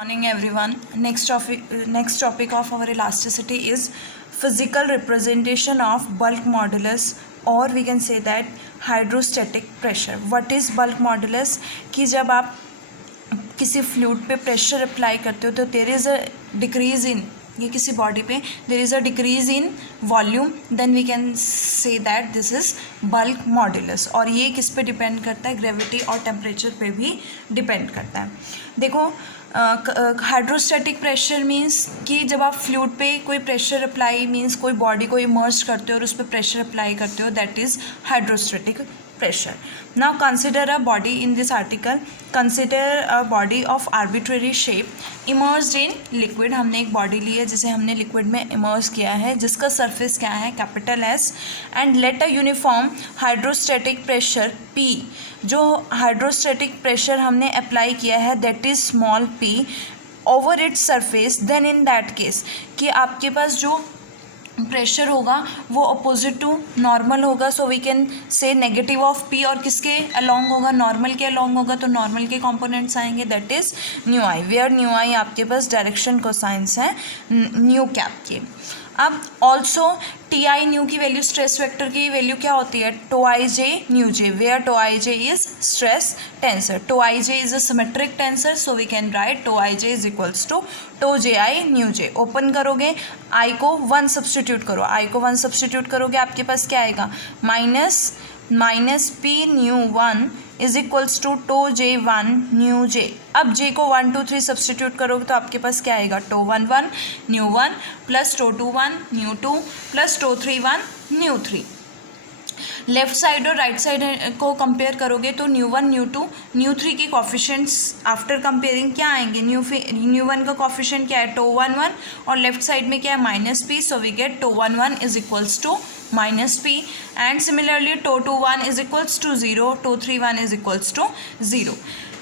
Morning everyone. Next topic of our elasticity is physical representation of bulk modulus, or we can say that hydrostatic pressure. What is bulk modulus? कि जब आप किसी fluid पे pressure apply करते हो तो देर is a decrease इन, ये किसी बॉडी पे there is a decrease in volume, then we can say that this is bulk modulus. और ये किस पे डिपेंड करता है? ग्रेविटी और टेम्परेचर पे भी डिपेंड करता है. देखो, हाइड्रोस्टैटिक प्रेशर मीन्स कि जब आप फ्लूइड पे कोई प्रेशर अप्लाई मीन्स कोई बॉडी को इमर्ज करते हो और उस पर प्रेशर अप्लाई करते हो, that is hydrostatic pressure. Now consider a body in this article. Consider a body of arbitrary shape immersed in liquid. हमने एक बॉडी ली है जिसे हमने लिक्विड में इमर्ज किया है, जिसका सरफेस क्या है? Capital S. And let a uniform hydrostatic pressure P. जो हाइड्रोस्टैटिक प्रेशर हमने अप्लाई किया है that is small p over its surface. Then in that case कि आपके पास जो प्रेशर होगा वो अपोजिट टू नॉर्मल होगा, so we can say negative of P. और किसके अलोंग होगा? नॉर्मल के अलोंग होगा, तो नॉर्मल के कंपोनेंट्स आएंगे, that is nu I. Where nu I आपके पास डायरेक्शन कोसाइंस है न्यू कैप के. अब ऑल्सो टी आई न्यू की वैल्यू, स्ट्रेस वेक्टर की वैल्यू क्या होती है? Tau I J new J, where tau I J is stress tensor. Tau I J is a symmetric tensor, so we can write tau I J is equals to tau J I nu J. Open करोगे, आई को 1 substitute करो, आई को 1 substitute करोगे, आपके पास क्या आएगा? Minus P nu 1 is equals to tau J 1 nu J. अब जे को 1 2 3 सब्सटीट्यूट करोगे तो आपके पास क्या आएगा? Tau 1 1 nu 1 plus tau 2 1 nu 2 plus tau 3 1 nu 3. Left side और राइट साइड को कंपेयर करोगे तो न्यू 1 न्यू 2 न्यू 3 के कॉफिशेंट्स आफ्टर कंपेयरिंग क्या आएंगे? न्यू 1 का कॉफिशेंट क्या है? टो 1 1 और लेफ्ट साइड में क्या है? Minus P. So we get tau 1 1 is equals to minus P. And similarly tau 2 1 is equals to 0, tau 3 1 is equals to 0.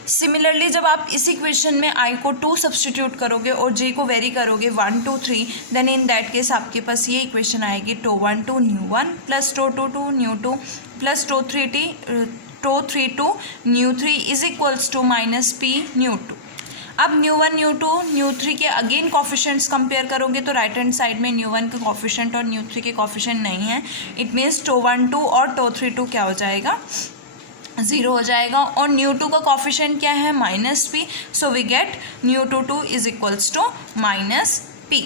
Similarly जब आप इस इक्वेशन में आई को 2 सब्सटीट्यूट करोगे और जे को वेरी करोगे 1 2 3, देन इन दैट केस आपके पास ये इक्वेशन आएगी tau 1 2 nu 1 plus tau 2 2 nu 2 plus tau 3 2 nu 3 is equals to minus P nu 2. अब न्यू 1 न्यू 2 न्यू 3 के अगेन कॉफिशेंट्स कंपेयर करोगे तो राइट हैंड साइड में न्यू 1 के कॉफिशेंट और न्यू 3 के कॉफिशेंट नहीं है. इट मीन्स टो 1 2 और टो 3 2 क्या हो जाएगा? 0 हो जाएगा. और न्यू 2 का कॉफिशेंट क्या है? Minus P. So we get nu 2 2 is equals to minus P.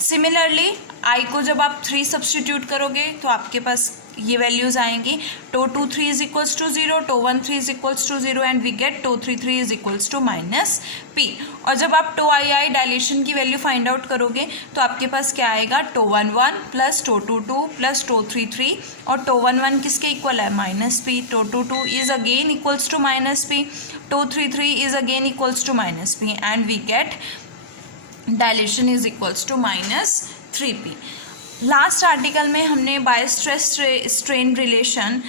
Similarly I को जब आप 3 सब्सटीट्यूट करोगे तो आपके पास ये वैल्यूज़ आएंगी. Tau 2 3 is equals to 0, tau 1 3 is equals to 0 and we get tau 3 3 is equals to minus P. और जब आप टो आई डायलेशन की वैल्यू फाइंड आउट करोगे तो आपके पास क्या आएगा? Tau 1 1 plus tau 2 2 plus tau 3 3 और टो 1 1 किसके इक्वल है? Minus P. Tau 2 2 is again equals to minus P. Tau 3 3 is again equals to minus P and we get dilation is equals to minus 3p. Last article में हमने bye stress strain relation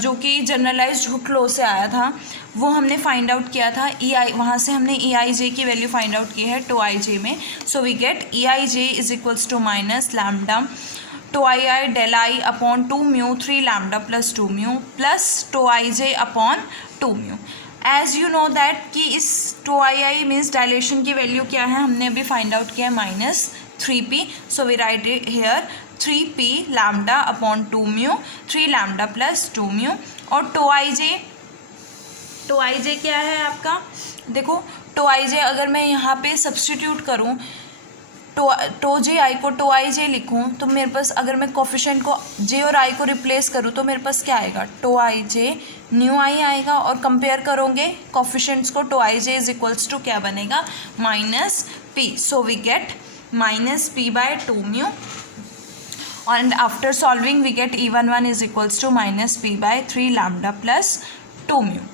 जो कि generalised Hooke law से आया था वो हमने find out किया था. ई आई, वहाँ से हमने ई आई जे की वैल्यू फाइंड आउट की है टो आई जे में. So we get E I J is equals to minus lambda tau I del I upon 2 mu 3 lambda plus 2 mu plus tau I J upon 2 mu. As you know that कि इस tau I means dilation की value क्या है? हमने अभी find out किया है minus 3p. So we write it here 3p lambda upon 2 mu 3 lambda plus 2 mu. और टो आई जे क्या है आपका? देखो टो आई जे अगर मैं यहाँ पे सब्सटीट्यूट करूँ टो जे आई को टो आई जे लिखूँ तो मेरे पास अगर मैं कोफिशेंट को जे और आई को रिप्लेस करूँ तो मेरे पास क्या आएगा? टो आई जे न्यू आई आएगा. और कंपेयर करोगे कोफिशेंट्स को, tau I J is equals to क्या बनेगा? Minus P. So we get minus p by 2 mu and after solving we get e11 is equals to minus p by 3 lambda plus 2 mu.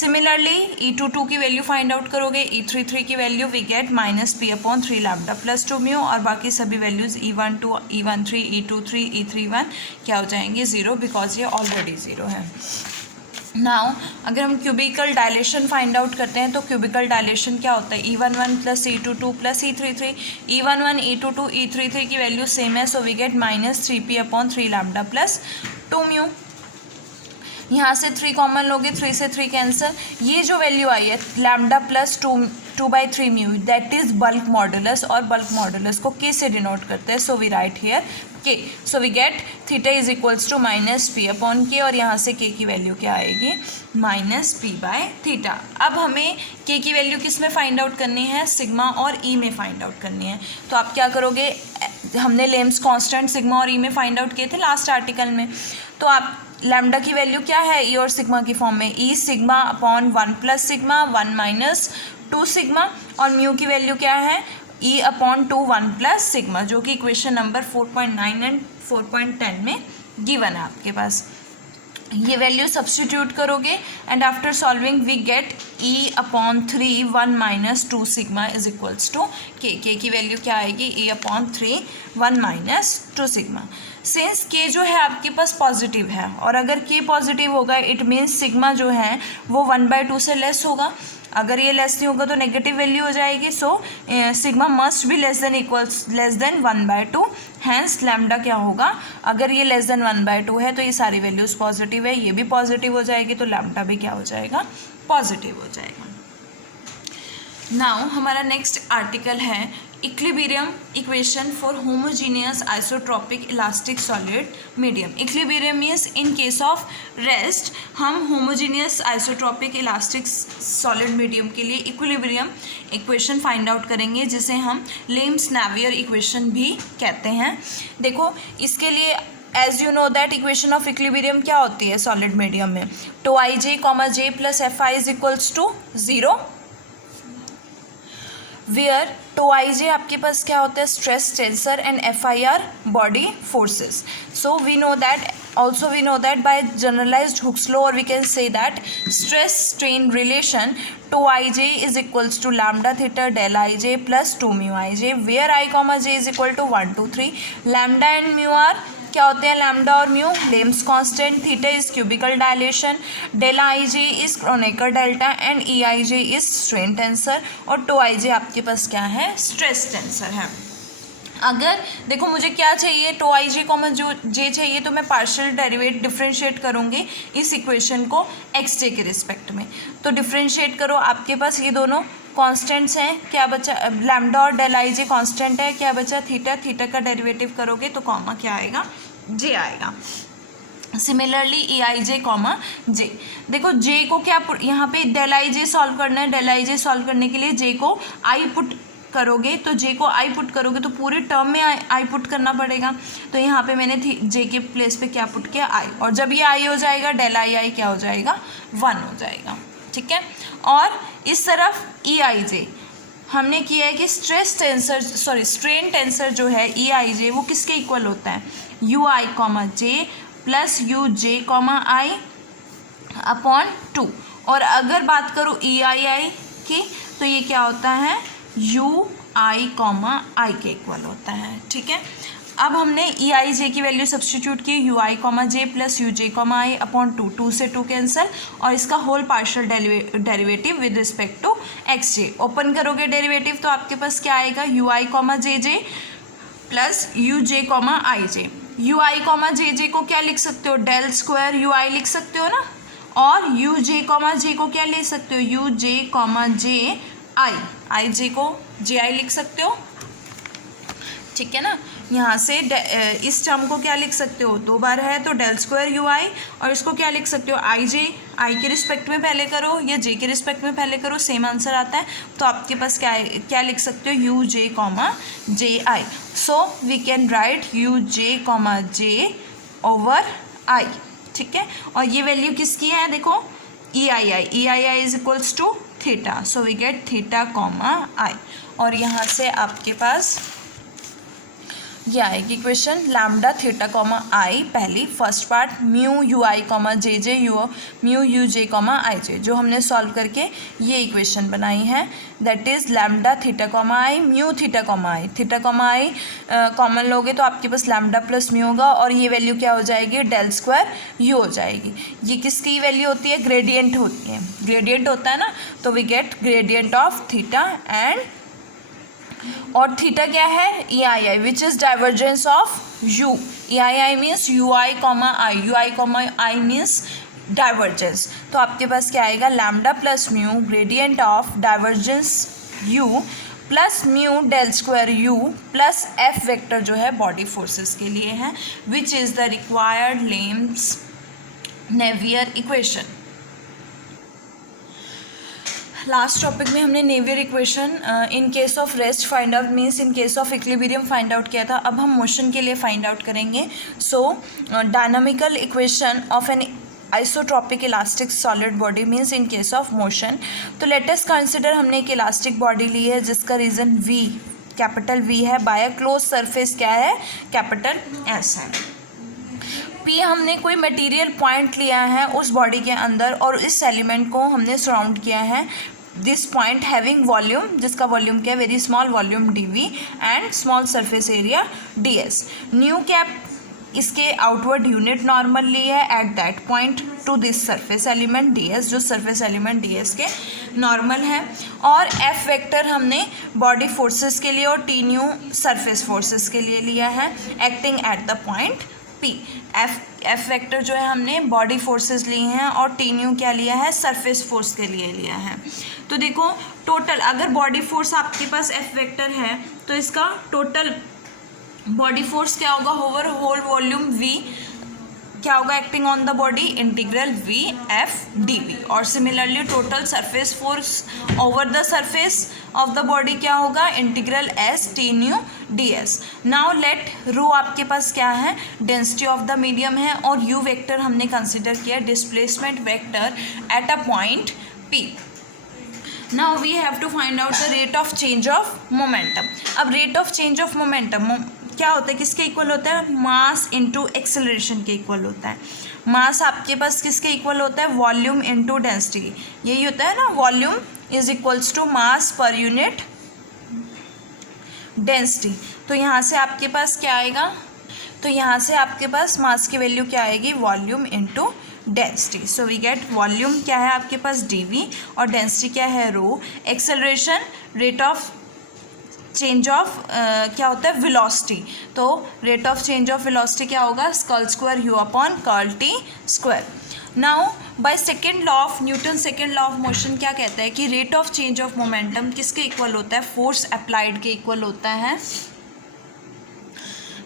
Similarly e22 की value find out करोगे, e33 की value we get minus P upon 3 lambda plus 2 mu और बाकी सभी values e12 e13 e23 e31 क्या हो जाएंगे? 0, because ये ऑलरेडी 0 है. नाउ अगर हम क्यूबिकल डायलेशन फाइंड आउट करते हैं तो क्यूबिकल डायलेशन क्या होता है? e11 plus e22 plus e33. e11 e22 e33 की वैल्यू सेम है, so we get minus 3p upon 3 lambda plus 2 mu. यहाँ से 3 कॉमन लोगे, 3 से 3 कैंसिल. ये जो वैल्यू आई है lambda plus 2 2/3 mu, that is bulk modulus, और बल्क मॉडुलस को के से डिनोट करते हैं. So we write here K. So we get theta is equals to minus P upon K, और यहाँ से के की वैल्यू क्या आएगी, माइनस पी बाय थीटा. अब हमें के की वैल्यू किस में फाइंड आउट करनी है, सिग्मा और ई में फाइंड आउट करनी है. तो आप क्या करोगे, हमने लेम्स कांस्टेंट सिग्मा और ई में फाइंड आउट किए थे लास्ट आर्टिकल में. तो आप लैम्डा की वैल्यू क्या है, ई और सिग्मा की फॉर्म में, ई sigma upon 1 plus sigma 1 minus 2 sigma, और म्यू की वैल्यू क्या है, ई अपॉन 2 1 प्लस सिग्मा, जो कि इक्वेशन नंबर 4.9 एंड 4.10 में गिवन है आपके पास. ये वैल्यू सब्सटीट्यूट करोगे and after solving we get e upon 3 1 minus 2 sigma is equals to k. K की वैल्यू क्या आएगी, e upon 3 1 minus 2 sigma. Since k जो है आपके पास पॉजिटिव है, और अगर के पॉजिटिव होगा इट मीन्स सिग्मा जो है वो 1/2 से लेस होगा. अगर ये लेस नहीं होगा तो नेगेटिव वैल्यू हो जाएगी. So sigma must be less than 1/2. Hence lambda क्या होगा, अगर ये लेस देन 1/2 है तो ये सारी वैल्यूज़ पॉजिटिव है, ये भी पॉजिटिव हो जाएगी, तो लैम्डा भी क्या हो जाएगा, पॉजिटिव हो जाएगा. नाउ हमारा नेक्स्ट आर्टिकल है equilibrium equation for homogeneous isotropic elastic solid medium. Equilibrium means in case of rest हम homogeneous isotropic elastic solid medium के लिए इक्विलिब्रियम इक्वेशन फाइंड आउट करेंगे, जिसे हम लेम्स-नेवियर इक्वेशन भी कहते हैं. देखो इसके लिए as you know that equation of equilibrium क्या होती है सॉलिड मीडियम में, tau I J comma J plus F I is equals to 0, where tau आई जे आपके पास क्या होता है, stress tensor, and F I are body forces. So we know that by generalised Hooke's law, और we can say that stress strain relation tau I J is equals to lambda theta del i j plus 2 mu i j, where i comma j is equal to 1 2 3. Lambda and mu are क्या होते हैं, lambda और mu Lame's constant, theta is cubical dilation, del i J is Kronecker delta, and e I J is strain tensor, और tau आई जे आपके पास क्या है, stress tensor है. अगर देखो मुझे क्या चाहिए, टू आई जे कॉमन जो जे चाहिए, तो मैं पार्शियल डेरिवेट डिफ्रेंशिएट करूँगी इस इक्वेशन को एक्स जे के रिस्पेक्ट में. तो डिफ्रेंशिएट करो, आपके पास ये दोनों कांस्टेंट्स हैं, क्या बचा, लैम्डा और डेल आई जे कांस्टेंट है, क्या बचा, थीटा. थीटा का डेरिवेटिव करोगे तो कॉमा क्या आएगा, जे आएगा. सिमिलरली ई आई जे कॉमा जे. देखो जे को क्या यहाँ पे डेल आई जे सॉल्व करना है, डेल आई जे सॉल्व करने के लिए जे को आई पुट करोगे, तो जे को आई पुट करोगे तो पूरे टर्म में आई पुट करना पड़ेगा. तो यहाँ पे मैंने जे के प्लेस पे क्या पुट किया, आई, और जब ये आई हो जाएगा डेल आई आई क्या हो जाएगा, 1 हो जाएगा. ठीक है. और इस तरफ ई आई जे हमने किया है कि स्ट्रेन टेंसर जो है ई आई जे वो किसके इक्वल होता है, you I comma J plus U J comma I upon 2. और अगर बात करूँ ई आई आई की, तो ये क्या होता है, यू आई कॉमा आई के इक्वल होता है. ठीक है. अब हमने ई आई जे की वैल्यू सब्सटीट्यूट की, U I comma J plus U J comma I upon 2, 2 से 2 कैंसिल, और इसका whole partial derivative with respect to X J. Open करोगे डेरिवेटिव तो आपके पास क्या आएगा, U I comma J J plus U J comma I J. U I comma J J को क्या लिख सकते हो, डेल स्क्वायर यू आई लिख सकते हो ना, और यू जे कॉमा जे को क्या ले सकते हो, यू जे कॉमा जे आई जे को जे आई लिख सकते हो. ठीक है ना. यहाँ से इस टर्म को क्या लिख सकते हो, 2 बार है तो डेल स्क्वायर यू आई, और इसको क्या लिख सकते हो, आई जे, आई के रिस्पेक्ट में पहले करो या जे के रिस्पेक्ट में पहले करो, सेम आंसर आता है. तो आपके पास क्या लिख सकते हो, U J comma J I. So we can write U J comma J over I. ठीक है. और ये वैल्यू किसकी है, देखो E I I is equals to theta. So we get theta comma I. और यहाँ से आपके पास ये आएगी equation lambda theta comma I, पहली first part, mu U I comma J J mu U J comma I J, जो हमने सॉल्व करके ये इक्वेशन बनाई है, that is lambda theta comma I mu theta comma I. Theta comma I common लोगे तो आपके पास लैम्डा प्लस म्यू होगा, और ये वैल्यू क्या हो जाएगी, डेल स्क्वायर यू हो जाएगी. ये किसकी वैल्यू होती है, ग्रेडियंट होती है, ग्रेडियंट होता है ना, तो we get gradient of theta and, और थीटा क्या है, E I I which is divergence of U. E I I means U I comma I means divergence. तो आपके पास क्या आएगा, lambda plus mu gradient of divergence U plus mu del square U plus F vector जो है body forces के लिए है, which is the required Navier equation. Last topic में हमने Navier equation in case of rest find out means in case of equilibrium find out किया था। अब हम मोशन के लिए फाइंड आउट करेंगे। So dynamical equation of an isotropic elastic solid body means in case of motion. तो let us consider हमने एक इलास्टिक बॉडी ली है जिसका रीजन वी कैपिटल वी है, बाय अ क्लोज सरफेस क्या है, कैपिटल एस है। पी हमने कोई मटेरियल पॉइंट लिया है उस बॉडी के अंदर और इस एलिमेंट को हमने सराउंड किया है दिस पॉइंट हैविंग वॉल्यूम, जिसका वॉल्यूम क्या है, very small volume d v and small surface area d s. Nu cap इसके आउटवर्ड यूनिट नॉर्मल ली है at that point to this surface element d s, जो surface element d s के normal है। और f vector हमने body forces के लिए और टी न्यू सरफेस फोर्सेस के लिए लिया है acting at the point P. F vector जो है हमने बॉडी फोर्सेस ली हैं और टी न्यू क्या लिया है, सरफेस फोर्स के लिए लिया है। तो देखो टोटल अगर बॉडी फोर्स आपके पास एफ वेक्टर है तो इसका टोटल बॉडी फोर्स क्या होगा, ओवर होल वॉल्यूम वी क्या होगा acting on the body, integral V F D V. और similarly total surface force over the surface of the body क्या होगा, integral S T nu D S. Now let rho आपके पास क्या है, density of the medium है और U vector हमने कंसिडर किया displacement vector at a point P. Now we have to find out the rate of change of momentum. अब rate of change of momentum क्या होता है, किसके इक्वल होता है, मास इनटू एक्सेलरेशन के इक्वल होता है। मास आपके पास किसके इक्वल होता है, वॉल्यूम इनटू डेंसिटी, यही होता है ना, volume is equals to mass per unit density. तो यहाँ से आपके पास क्या आएगा, तो यहाँ से आपके पास मास की वैल्यू क्या आएगी, volume into density. So we get volume क्या है आपके पास डी वी और डेंसिटी क्या है rho. Acceleration rate of change of क्या होता है, वेलोसिटी। तो rate of change of velocity क्या होगा, curl square U upon curl T square. Now by second law of Newton, second law of motion क्या कहता है कि rate of change of momentum किसके इक्वल होता है, फोर्स अप्लाइड के इक्वल होता है।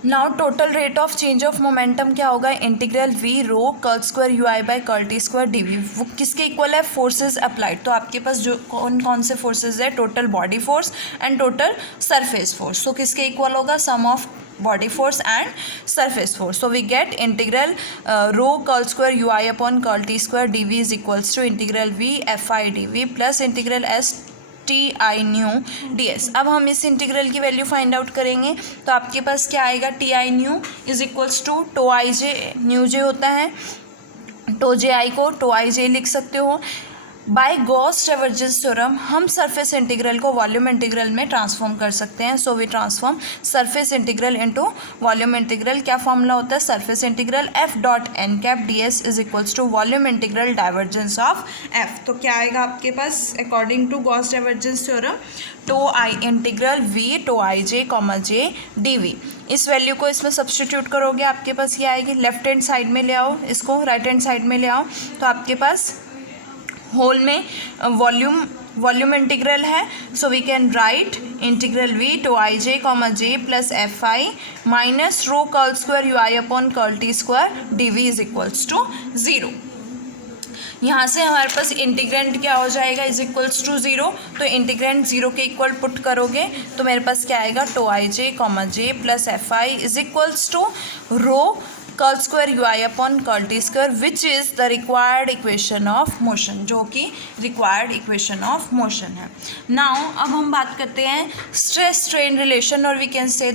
Now total rate of change of momentum क्या होगा, integral v rho curl square you i by curl T square d v. वो किसके इक्वल है, फोर्सेस अप्लाइड। तो आपके पास जो कौन कौन से फोर्सेस है, total body force and total surface force. तो किसके इक्वल होगा, सम of body force and surface force. So we get integral rho curl square ui upon curl t square dv is equals to integral v fi dv plus integral s T I new D S. अब हम इस integral की value find out करेंगे तो आपके पास क्या आएगा, T I mu is equals to tau I J, new J होता है, टो जे आई को टो आई जे लिख सकते हो। बाय गॉस डाइवर्जेंस थ्योरम हम सरफेस इंटीग्रल को वॉल्यूम इंटीग्रल में ट्रांसफॉर्म कर सकते हैं। So we transform surface integral into volume integral. क्या फॉर्मूला होता है, surface integral F dot N cap D S is equals to volume integral divergence of F. तो क्या आएगा आपके पास, according to Gauss divergence theorem, tau I integral V tau I J comma J D V. इस value को इसमें substitute करोगे आपके पास ये आएगी, लेफ्ट हैंड साइड में ले आओ, इसको राइट हैंड साइड में ले आओ तो आपके पास होल में वॉल्यूम इंटीग्रल है। So we can write integral v tau I J comma J plus F i minus rho curl square you i upon curl T square d v is equals to 0। यहाँ से हमारे पास integrand क्या हो जाएगा, is equals to 0। तो integrand 0 के equal put करोगे तो मेरे पास क्या आएगा, tau I J comma J plus F I is equals to rho curl square you i upon curl T square which is the required equation of motion, जो कि रिक्वायर्ड इक्वेशन ऑफ मोशन है। Now अब हम बात करते हैं stress strain relation और we can say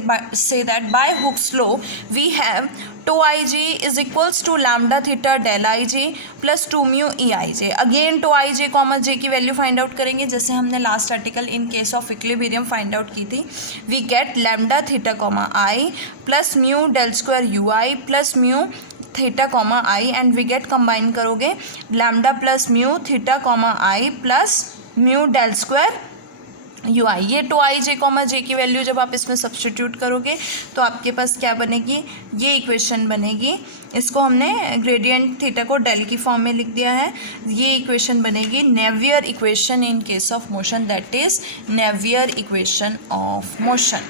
that by Hooke's law we have tau I J is equals to lambda theta del i j plus to mu E I J. Again tau I J comma J की value find out करेंगे जैसे हमने last article in case of equilibrium find out की थी। We get lambda theta comma I plus mu del square you I plus mu theta comma I and we get combine करोगे lambda plus mu theta comma I plus mu del square you I. ये tau आई जे comma J की value जब आप इसमें substitute करोगे तो आपके पास क्या बनेगी, ये इक्वेशन बनेगी। इसको हमने ग्रेडियंट थीटा को डेल की फॉर्म में लिख दिया है। ये इक्वेशन बनेगी Navier equation in case of motion, that is Navier equation of motion.